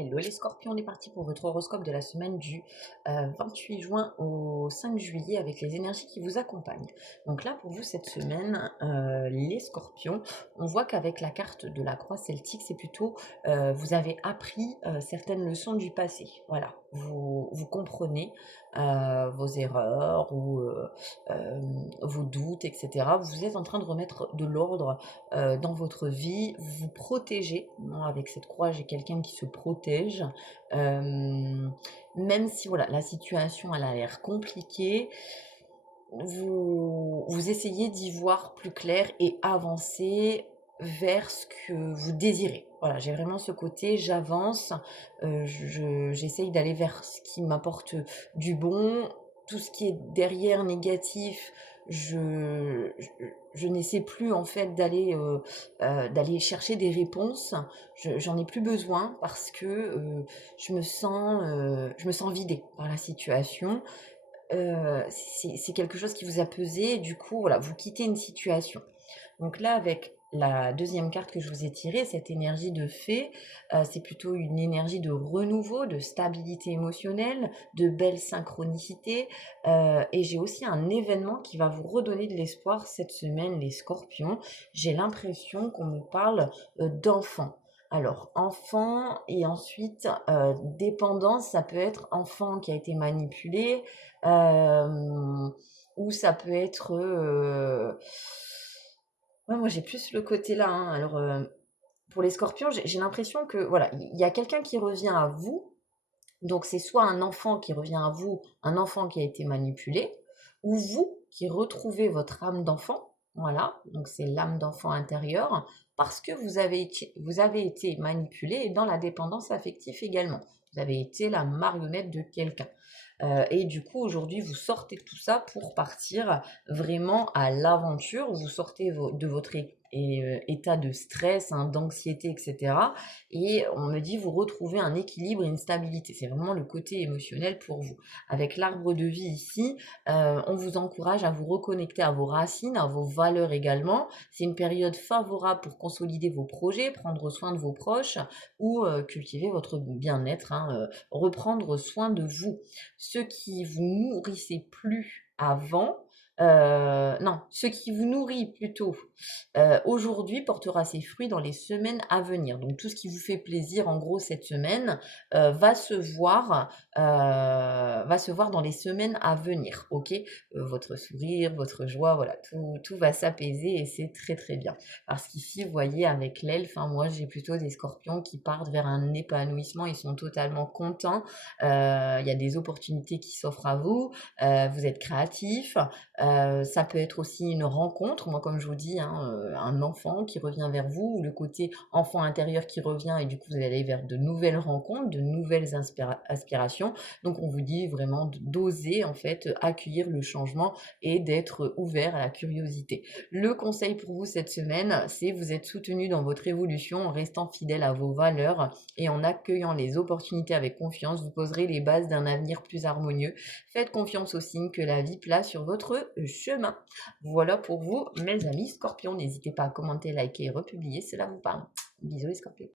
Hello les scorpions, on est parti pour votre horoscope de la semaine du 28 juin au 5 juillet avec les énergies qui vous accompagnent. Donc là pour vous cette semaine, les scorpions, on voit qu'avec la carte de la croix celtique, c'est plutôt vous avez appris certaines leçons du passé. Voilà, vous comprenez vos erreurs ou vos doutes, etc. Vous êtes en train de remettre de l'ordre dans votre vie, vous vous protégez. Moi, avec cette croix, j'ai quelqu'un qui se protège. Même si voilà, la situation elle a l'air compliquée, vous essayez d'y voir plus clair et avancer vers ce que vous désirez. Voilà, j'ai vraiment ce côté, j'avance, j'essaye d'aller vers ce qui m'apporte du bon. Tout ce qui est derrière négatif, je n'essaie plus en fait d'aller chercher des réponses. J'en ai plus besoin parce que je me sens vidée par la situation. C'est quelque chose qui vous a pesé et du coup, voilà, vous quittez une situation. Donc là, avec la deuxième carte que je vous ai tirée, cette énergie de fée, c'est plutôt une énergie de renouveau, de stabilité émotionnelle, de belle synchronicité. Et j'ai aussi un événement qui va vous redonner de l'espoir cette semaine, les scorpions. J'ai l'impression qu'on me parle d'enfant. Alors, enfant et ensuite dépendance, ça peut être enfant qui a été manipulé, ou ça peut être ouais, moi j'ai plus le côté là, hein. Alors, pour les scorpions, j'ai l'impression que voilà, il y a quelqu'un qui revient à vous. Donc c'est soit un enfant qui revient à vous, un enfant qui a été manipulé, ou vous qui retrouvez votre âme d'enfant. Voilà, donc c'est l'âme d'enfant intérieure, parce que vous avez été manipulé et dans la dépendance affective également. Vous avez été la marionnette de quelqu'un. Et du coup, aujourd'hui, vous sortez de tout ça pour partir vraiment à l'aventure. Vous sortez de votre état de stress, hein, d'anxiété, etc. Et on me dit, vous retrouvez un équilibre et une stabilité. C'est vraiment le côté émotionnel pour vous. Avec l'arbre de vie ici, on vous encourage à vous reconnecter à vos racines, à vos valeurs également. C'est une période favorable pour consolider vos projets, prendre soin de vos proches ou cultiver votre bien-être, hein, reprendre soin de vous. Ce qui vous nourrissait plus avant, non, ce qui vous nourrit plutôt aujourd'hui portera ses fruits dans les semaines à venir. Donc tout ce qui vous fait plaisir en gros cette semaine va se voir dans les semaines à venir. Ok, votre sourire, votre joie, voilà, tout va s'apaiser et c'est très très bien. Parce qu'ici, vous voyez, avec l'elfe, hein, moi j'ai plutôt des scorpions qui partent vers un épanouissement, ils sont totalement contents. Il y a des opportunités qui s'offrent à vous, vous êtes créatif, ça peut être aussi une rencontre, moi comme je vous dis, hein, un enfant qui revient vers vous, ou le côté enfant intérieur qui revient et du coup vous allez aller vers de nouvelles rencontres, de nouvelles aspirations. Donc on vous dit vraiment d'oser en fait accueillir le changement et d'être ouvert à la curiosité. Le conseil pour vous cette semaine, c'est vous êtes soutenu dans votre évolution en restant fidèle à vos valeurs et en accueillant les opportunités avec confiance, vous poserez les bases d'un avenir plus harmonieux. Faites confiance aux signes que la vie place sur votre chemin. Voilà pour vous, mes amis scorpions. N'hésitez pas à commenter, liker et republier, cela vous parle. Bisous les scorpions.